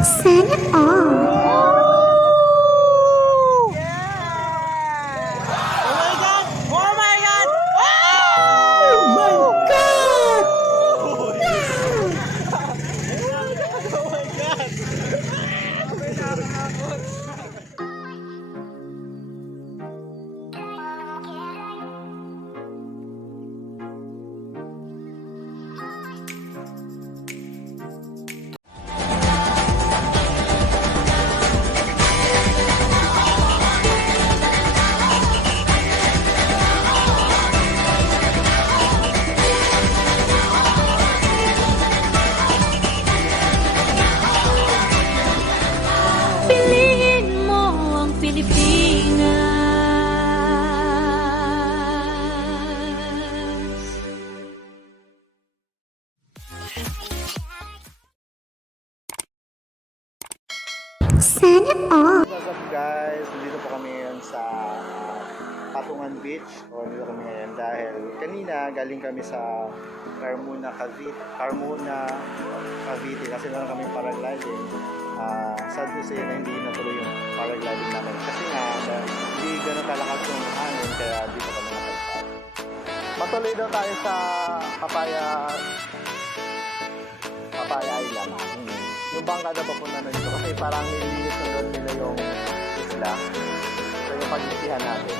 Sana all. Piliin mo ang Pilipinas. Sana all. What's up guys? Dito po kami ngayon sa Patungan Beach. Dito kami ngayon dahil kanina galing kami sa Carmona, Cavite kasi meron kami paragliding. Sad to say na hindi natuloy yung paragliding namin kasi nga hindi ganun kalakas yung hangin kaya dito kami nakapag. Patuloy daw tayo sa Papaya Island. Yung bangka na papunta na dito kasi parang nilinis na doon nila yung isla. So yung pagbitihan natin.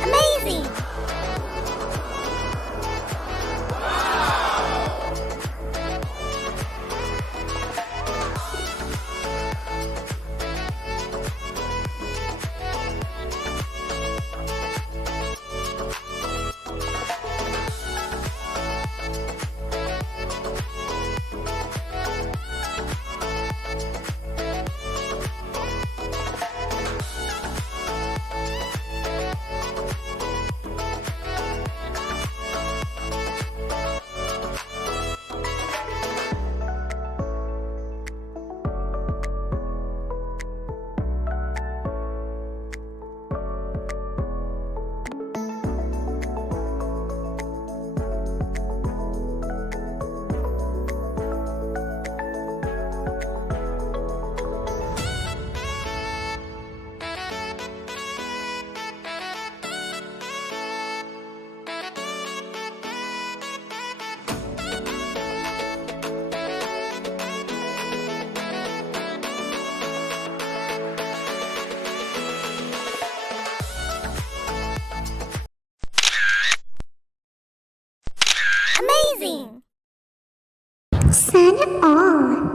Amazing. Amazing. Sana all.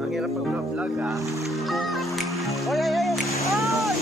Ang hirap pag-vlog ah. Oy, ay, ay! Ay!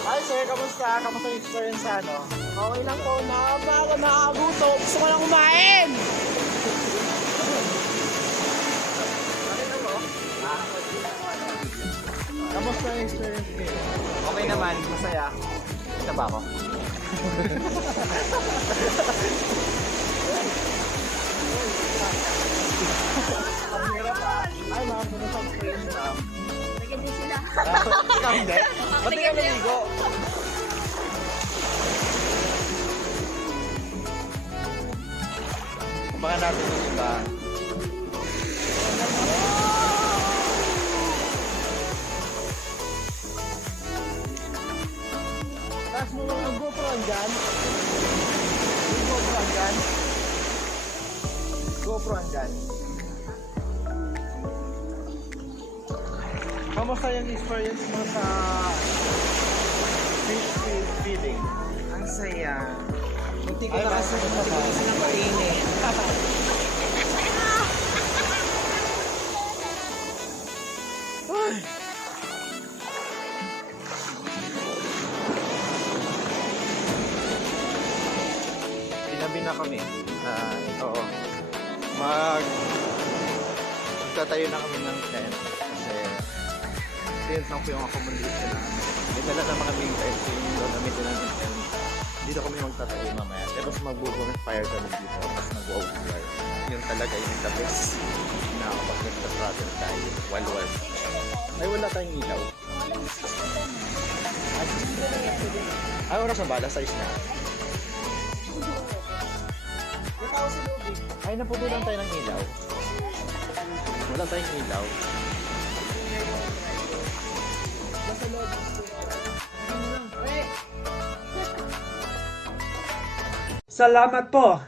Hi sir, kamusta? Kamusta yung experience sa ano? Okay lang po, mahaba ako nakakabuto. Gusto ko lang kumain. Kamusta yung experience kayo? Okay naman, masaya. Ito ba ako? Ang hirap ah. Ay ma'am, kung sa experience ma'am. Nagiging sila. Ikaw hindi? Ba't di ka naligo? Baka natin yung iba. Tapos mo ang GoPro andyan. Yung GoPro andyan. GoPro andyan. Kamusta yung experience mo sa fish feeding? Ang saya. Hindi ko Ay, na kasi bakit? hindi ko kasi nakainin. Tinabi na kami. Oo. Magtatayo na kami ng tent kasi tent lang po yung accommodation namin. May dala naman kami yung tent yung gagamitin namin tent. Dito kami magtatayo mamaya. Tapos mag-bonfire kami dito. Tapos mag-outdoor. Yun talaga yung the best na kapag nagta-travel tayo. Walwal. Ay, wala tayong ilaw. Ay, oras na bala? Size na. Ay, naputulan tayo ng ilaw. Wala tayong ilaw. Salamat po.